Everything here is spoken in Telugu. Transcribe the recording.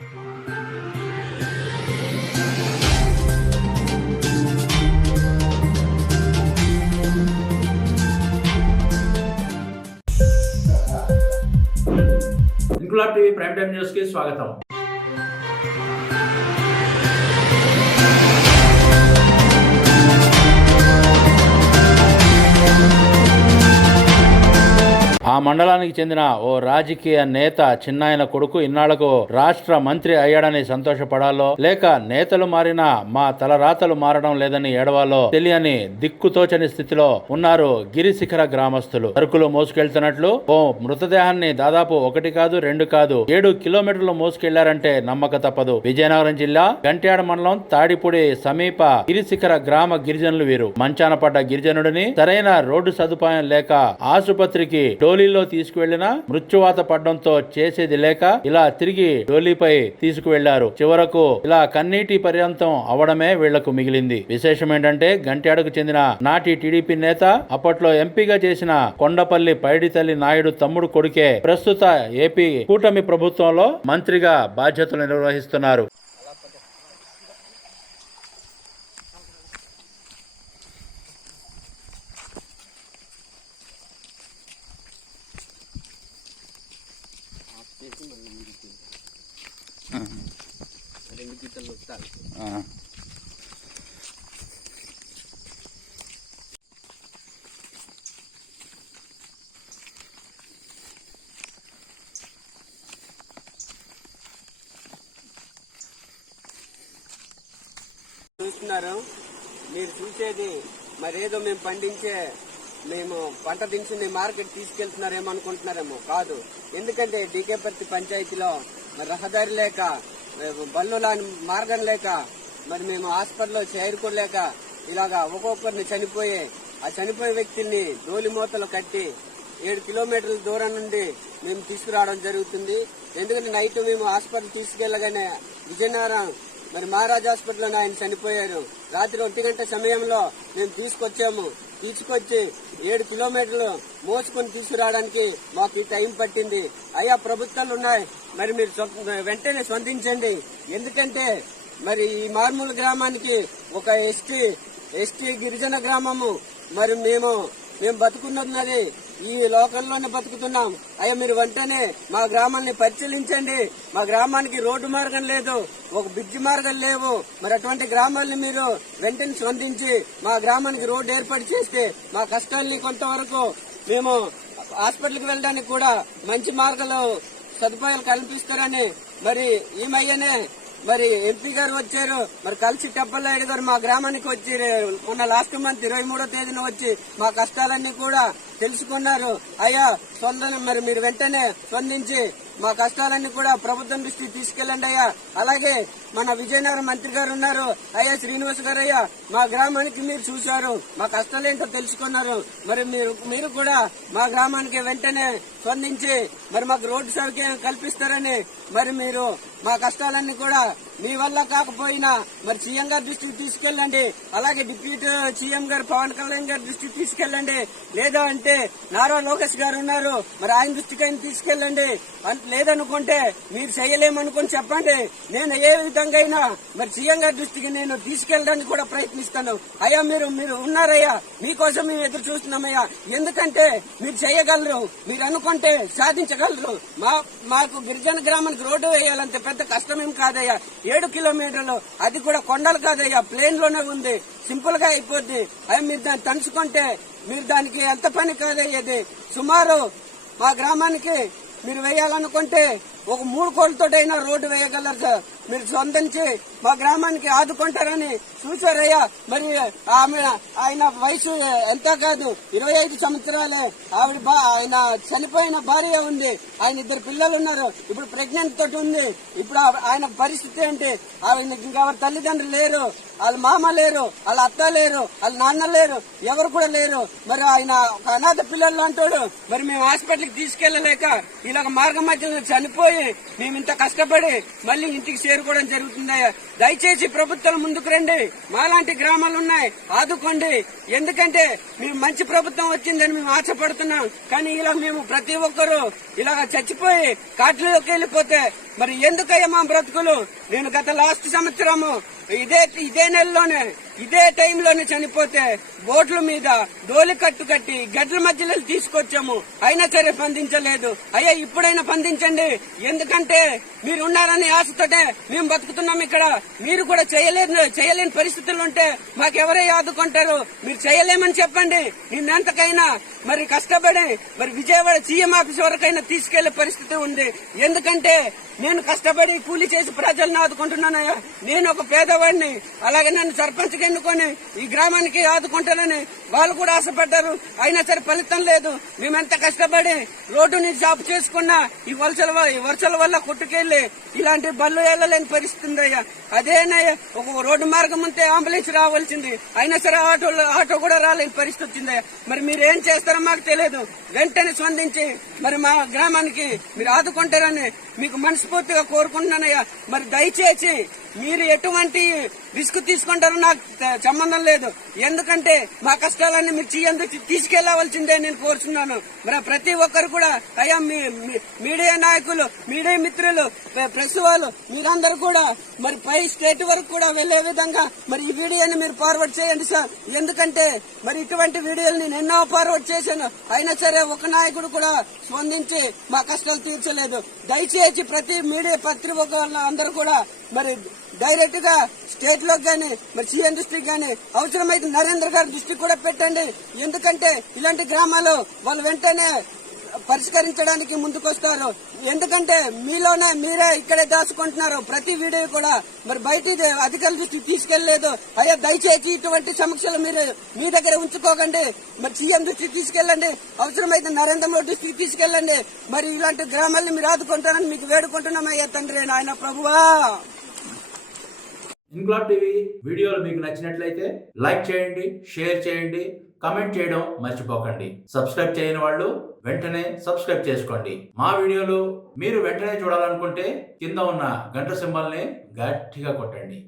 Inquilab TV prime time news కి స్వాగతం. ఆ మండలానికి చెందిన ఓ రాజకీయ నేత చిన్నాయన కొడుకు ఇన్నాళ్లకు రాష్ట్ర మంత్రి అయ్యాడని సంతోషపడాలో లేక నేతలు మారినా మా తలరాతలు మారడం లేదని ఏడవాలో తెలియని దిక్కుతోచని స్థితిలో ఉన్నారు గిరిశిఖర గ్రామస్తులు. సరుకులు మోసుకెళ్తున్నట్లు ఓ మృతదేహాన్ని దాదాపు 1 కాదు 2 కాదు 7 కిలోమీటర్లు మోసుకెళ్లారంటే నమ్మక తప్పదు. విజయనగరం జిల్లా గంట్యాడ మండలం తాడిపూడి సమీప గిరిశిఖర గ్రామ గిరిజనులు వీరు. మంచాన పడ్డ గిరిజనుడిని సరైన రోడ్డు సదుపాయం లేక ఆసుపత్రికి డోలీలో తీసుకువెళ్లినా మృత్యువాత పడడంతో చేసేది లేక ఇలా తిరిగి డోలీపై తీసుకువెళ్లారు. చివరకు ఇలా కన్నీటి పర్యంతం అవడమే వీళ్లకు మిగిలింది. విశేషం ఏంటంటే గంట్యాడకు చెందిన నాటి టీడీపీ నేత, అప్పట్లో ఎంపీగా చేసిన కొండపల్లి పైడితల్లి నాయుడు తమ్ముడు కొడుకే ప్రస్తుత ఏపీ కూటమి ప్రభుత్వంలో మంత్రిగా బాధ్యతలు నిర్వహిస్తున్నారు. చూస్తున్నారు మీరు చూసేది మరేదో మేము పండించే మేము పంట దినుసుని మార్కెట్ తీసుకెళ్తున్నారేమో అనుకుంటున్నారేమో. కాదు, ఎందుకంటే డీకేపర్తి పంచాయతీలో మరి రహదారి లేక బల్లులాని మార్గం లేక మరి మేము హాస్పిటల్లో చేరుకోలేక ఇలాగా ఒక్కొక్కరిని ఆ చనిపోయే వ్యక్తుల్ని డోలి మూతలు కట్టి 7 కిలోమీటర్ల దూరం నుండి మేము తీసుకురావడం జరుగుతుంది. ఎందుకంటే నైట్ మేము హాస్పిటల్ తీసుకెళ్లగానే విజయనగరం మరి మహారాజ్ హాస్పిటల్లో ఆయన చనిపోయారు. రాత్రి 1 గంట సమయంలో మేము తీసుకొచ్చి 7 కిలోమీటర్లు మోసుకొని తీసుకురావడానికి మాకు ఈ టైం పట్టింది. అయ్యా, ప్రభుత్వాలు ఉన్నాయి, మరి మీరు వెంటనే స్పందించండి. ఎందుకంటే మరి ఈ మార్మూల గ్రామానికి ఒక ఎస్టీ గిరిజన గ్రామము. మరి మేము బతుకున్నది ఈ లోకల్లోనే బతుకుతున్నాం. అయ్యా, మీరు వెంటనే మా గ్రామాన్ని పరిశీలించండి. మా గ్రామానికి రోడ్డు మార్గం లేదు, ఒక బ్రిడ్జి మార్గం లేవు. మరి అటువంటి గ్రామాలని మీరు వెంటనే స్పందించి మా గ్రామానికి రోడ్డు ఏర్పాటు చేస్తే మా కష్టాల్ని కొంతవరకు మేము హాస్పిటల్కి వెళ్ళడానికి కూడా మంచి మార్గాలు సదుపాయాలు కల్పిస్తారని మరి ఈ మధ్యనే మరి ఎంపీ గారు వచ్చారు. మరి కలిసి టెప్పలనాయుడు గారు మా గ్రామానికి వచ్చి మొన్న లాస్ట్ మంత్ 23వ తేదీన వచ్చి మా కష్టాలన్నీ కూడా తెలుసుకున్నారు. అయ్యా, మరి మీరు వెంటనే స్పందించి మా కష్టాలన్నీ కూడా ప్రభుత్వం దృష్టికి తీసుకెళ్లండి అయ్యా. అలాగే మన విజయనగరం మంత్రి గారు ఉన్నారు, అయ్యా శ్రీనివాస్ గారు. అయ్యా, మా గ్రామానికి మీరు చూశారు, మా కష్టాలేంటో తెలుసుకున్నారు. మరి మీరు కూడా మా గ్రామానికి వెంటనే స్పందించి మరి మాకు రోడ్డు సౌకర్యం కల్పిస్తారని మరి మీరు మా కష్టాలన్నీ కూడా మీ వల్ల కాకపోయినా మరి సీఎం గారి దృష్టికి తీసుకెళ్లండి. అలాగే డిప్యూటీ సీఎం గారు పవన్ కళ్యాణ్ గారి దృష్టికి తీసుకెళ్లండి. లేదా అంటే నారా లోకేష్ గారు ఉన్నారు, మరి ఆయన దృష్టికి ఆయన తీసుకెళ్లండి. లేదనుకుంటే మీరు చేయలేమనుకుని చెప్పండి. నేను ఏ విధంగా అయినా మరి సీఎం గారి దృష్టికి నేను తీసుకెళ్ళడానికి కూడా ప్రయత్నిస్తాను. అయ్యా, మీరు ఉన్నారయ్యా, మీకోసం మేము ఎదురు చూస్తున్నామయ్యా. ఎందుకంటే మీరు చేయగలరు, మీరు అనుకుంటే సాధించగలరు. మాకు గిరిజన గ్రామానికి రోడ్డు వేయాలంటే పెద్ద కష్టమేం కాదయ్యా. 7 కిలోమీటర్లు, అది కూడా కొండలు కాదయ్యా, ప్లేన్ లోనే ఉంది, సింపుల్ గా అయిపోద్ది. అయ్యా, మీరు దాన్ని తలుచుకుంటే మీరు దానికి ఎంత పని కాదయ్యేది. సుమారు మా గ్రామానికి మీరు వేయాలనుకుంటే ఒక 3 కోట్లతోటైనా రోడ్డు వేయగలరు సార్. మీరు స్పందించి మా గ్రామానికి ఆదుకుంటారని చూశారయ్యా. మరి ఆయన వయసు ఎంత కాదు, 25 సంవత్సరాలే. ఆయన చనిపోయిన భార్య ఉంది, ఆయన 2 పిల్లలు ఉన్నారు, ఇప్పుడు ప్రెగ్నెంట్ తోటి ఉంది. ఇప్పుడు ఆయన పరిస్థితి ఏంటి? ఆయన ఇంకా ఎవరి తల్లిదండ్రులు లేరు, వాళ్ళ మామ లేరు, వాళ్ళ అత్త లేరు, వాళ్ళ నాన్న లేరు, ఎవరు కూడా లేరు. మరి ఆయన ఒక అనాథ పిల్లలు అంటాడు. మరి మేము హాస్పిటల్కి తీసుకెళ్లలేక ఇలాగ మార్గం మధ్యలో చనిపోయి చచ్చిపోయి మేము ఇంత కష్టపడి మళ్ళీ ఇంటికి చేరుకోవడం జరుగుతుందయ్యా. దయచేసి ప్రభుత్వాలు ముందుకు రండి, మాలాంటి గ్రామాలు ఉన్నాయి, ఆదుకోండి. ఎందుకంటే మేము మంచి ప్రభుత్వం వచ్చిందని మేము ఆశపడుతున్నాం. కానీ ఇలా మేము ప్రతి ఒక్కరూ ఇలాగ చచ్చిపోయి కాట్లలోకి వెళ్ళిపోతే మరి ఎందుకయ్యా మా బ్రతుకులు? నేను గత లాస్ట్ సంవత్సరము ఇదే నెలలోనే ఇదే టైంలోనే చనిపోతే బోట్ల మీద డోలి కట్టి గడ్ల మధ్యలో తీసుకొచ్చాము, అయినా సరే స్పందించలేదు. అయ్యా ఇప్పుడైనా స్పందించండి. ఎందుకంటే మీరు ఉన్నారని ఆశతోటే మేము బతుకుతున్నాం ఇక్కడ. మీరు కూడా చేయలేని పరిస్థితులు ఉంటే మాకెవరే ఆదుకుంటారు? మీరు చేయలేమని చెప్పండి. నిన్నెంతకైనా మరి కష్టపడి మరి విజయవాడ సీఎం ఆఫీస్ వరకైనా తీసుకెళ్లే పరిస్థితి ఉంది. ఎందుకంటే నేను కష్టపడి కూలి చేసి ప్రజలను ఆదుకుంటున్నానయ్యా. నేను ఒక పేదవాడిని, అలాగే నన్ను సర్పంచ్ ఎన్నుకొని ఈ గ్రామానికి ఆదుకుంటానని వాళ్ళు కూడా ఆశపడ్డారు. అయినా సరే ఫలితం లేదు. మేమెంత కష్టపడి రోడ్డుని జాబ్ చేసుకున్నా ఈ వర్షాల వల్ల కొట్టుకెళ్లి ఇలాంటి బళ్ళు వెళ్ళలేని పరిస్థితి ఉందయ్యా. అదేనయ్యా, ఒక రోడ్డు మార్గం ఉంటే అంబులెన్స్ రావాల్సింది, అయినా సరే ఆటో కూడా రాలేని పరిస్థితి వచ్చిందయ్యా. మరి మీరు ఏం చేస్తారో మాకు తెలియదు. వెంటనే స్పందించి మరి మా గ్రామానికి మీరు ఆదుకుంటారని మీకు మనస్ఫూర్తిగా కోరుకుంటున్నానయ్యా. మరి దయచేసి మీరు ఎటువంటి రిస్క్ తీసుకుంటారో నాకు సంబంధం లేదు. ఎందుకంటే మా కష్టాలన్నీ మీరు తీసుకెళ్లవలసిందే నేను కోరుతున్నాను. మరి ప్రతి ఒక్కరు కూడా అయ్యా మీడియా నాయకులు, మీడియా మిత్రులు, ప్రెస్ వాళ్ళు మీరందరూ కూడా మరి పై స్టేట్ వరకు కూడా వెళ్లే విధంగా మరి ఈ వీడియోని మీరు ఫార్వర్డ్ చేయండి సార్. ఎందుకంటే మరి ఇటువంటి వీడియోలు నేను ఎన్నో ఫార్వర్డ్ చేశాను, అయినా సరే ఒక నాయకుడు కూడా స్పందించి మా కష్టాలు తీర్చలేదు. దయచేసి ప్రతి మీడియా పత్రిక అందరూ కూడా మరి డైరెక్ట్ గా స్టేట్ లో గానీ మరి సీఎం దృష్టికి గానీ అవసరమైతే నరేంద్ర గారి దృష్టికి కూడా పెట్టండి. ఎందుకంటే ఇలాంటి గ్రామాలు వాళ్ళు వెంటనే పరిష్కరించడానికి ముందుకొస్తారు. ఎందుకంటే మీరే ఇక్కడే దాచుకుంటున్నారు ప్రతి వీడియో కూడా. మరి బయట అధికారుల దృష్టికి తీసుకెళ్లలేదు. అయ్యా దయచేసి ఇటువంటి సమస్యలు మీరు మీ దగ్గర ఉంచుకోకండి. మరి సీఎం దృష్టికి తీసుకెళ్లండి, అవసరమైతే నరేంద్ర మోడీ దృష్టికి తీసుకెళ్లండి. మరి ఇలాంటి గ్రామాలను మీరు ఆదుకుంటారని మీకు వేడుకుంటున్నామయ్యా తండ్రి నాయన ప్రభువా. ఇంక్లాబ్ టీవీ వీడియోలు మీకు నచ్చినట్లయితే లైక్ చేయండి, షేర్ చేయండి, కమెంట్ చేయడం మర్చిపోకండి. సబ్స్క్రైబ్ చేయని వాళ్ళు వెంటనే సబ్స్క్రైబ్ చేసుకోండి. మా వీడియోలు మీరు వెంటనే చూడాలనుకుంటే కింద ఉన్న గంట సింబల్ని గట్టిగా కొట్టండి.